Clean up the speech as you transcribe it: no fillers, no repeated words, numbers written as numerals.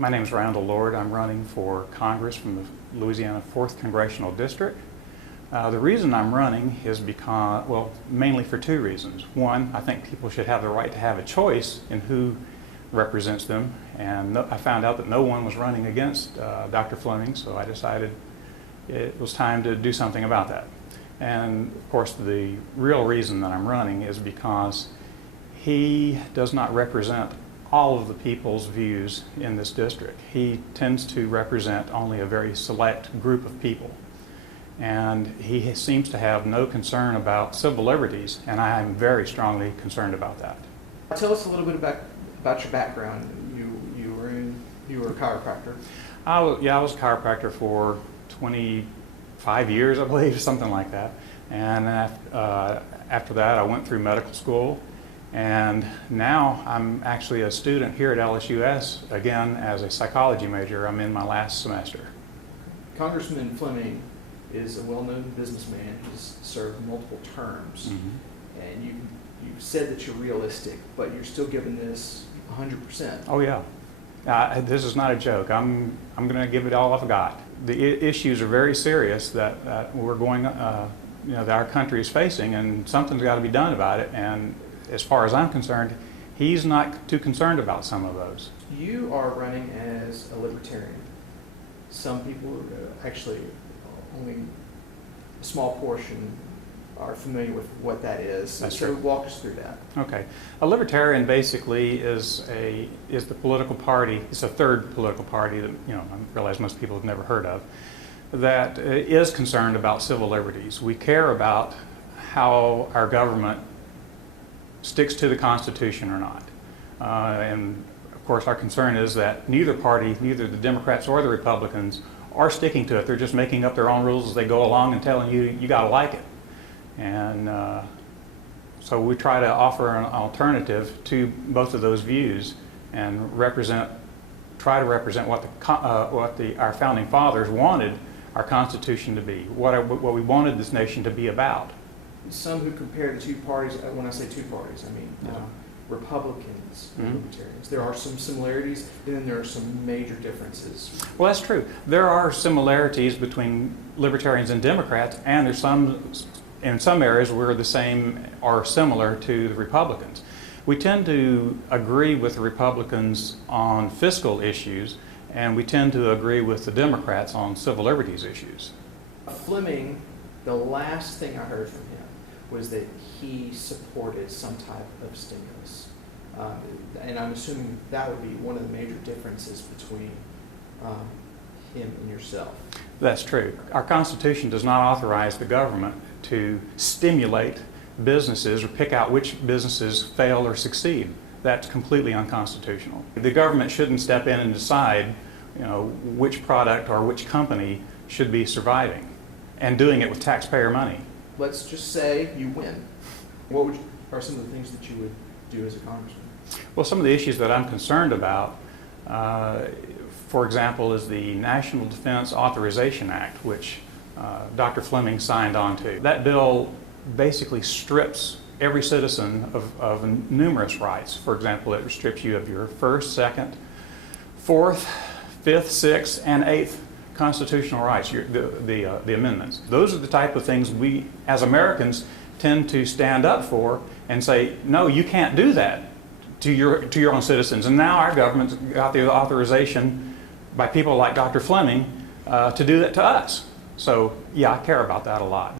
My name is Randall Lord. I'm running for Congress from the Louisiana 4th Congressional District. The reason I'm running is because, well, mainly for two reasons. One, I think people should have the right to have a choice in who represents them, and I found out that no one was running against Dr. Fleming, so I decided it was time to do something about that. And of course, the real reason that I'm running is because he does not represent all of the people's views in this district. He tends to represent only a very select group of people. And he seems to have no concern about civil liberties, and I am very strongly concerned about that. Tell us a little bit about your background. You were a chiropractor. I was a chiropractor for 25 years, I believe, something like that. And after that, I went through medical school. And now I'm actually a student here at LSUS, again, as a psychology major. I'm in my last semester. Congressman Fleming is a well-known businessman. He's served multiple terms. Mm-hmm. And you said that you're realistic, but you're still giving this 100%. Oh, yeah. This is not a joke. I'm going to give it all I've got. The issues are very serious that we're going, that our country is facing, and something's got to be done about it. And as far as I'm concerned, he's not too concerned about some of those. You are running as a libertarian. Some people, actually only a small portion, are familiar with what that is. That's so true. Walk us through that. Okay. A libertarian basically is the political party. It's a third political party that I realize most people have never heard of, that is concerned about civil liberties. We care about how our government sticks to the Constitution or not. And of course our concern is that neither party, neither the Democrats or the Republicans, are sticking to it. They're just making up their own rules as they go along and telling you, you got to like it. And so we try to offer an alternative to both of those views and try to represent what our founding fathers wanted our Constitution to be, what we wanted this nation to be about. Some who compare the two parties, when I say two parties, I mean Republicans and Libertarians. There are some similarities, and then there are some major differences. Well, that's true. There are similarities between Libertarians and Democrats, and there's in some areas we're the same or similar to the Republicans. We tend to agree with the Republicans on fiscal issues, and we tend to agree with the Democrats on civil liberties issues. Fleming, the last thing I heard from him was that he supported some type of stimulus. And I'm assuming that would be one of the major differences between him and yourself. That's true. Our Constitution does not authorize the government to stimulate businesses or pick out which businesses fail or succeed. That's completely unconstitutional. The government shouldn't step in and decide, which product or which company should be surviving, and doing it with taxpayer money. Let's just say you win. What are some of the things that you would do as a congressman? Well, some of the issues that I'm concerned about, for example, is the National Defense Authorization Act, which Dr. Fleming signed on to. That bill basically strips every citizen of numerous rights. For example, it strips you of your first, second, fourth, fifth, sixth, and eighth constitutional rights, the amendments. Those are the type of things we, as Americans, tend to stand up for and say, no, you can't do that to your own citizens. And now our government's got the authorization by people like Dr. Fleming to do that to us. So, yeah, I care about that a lot.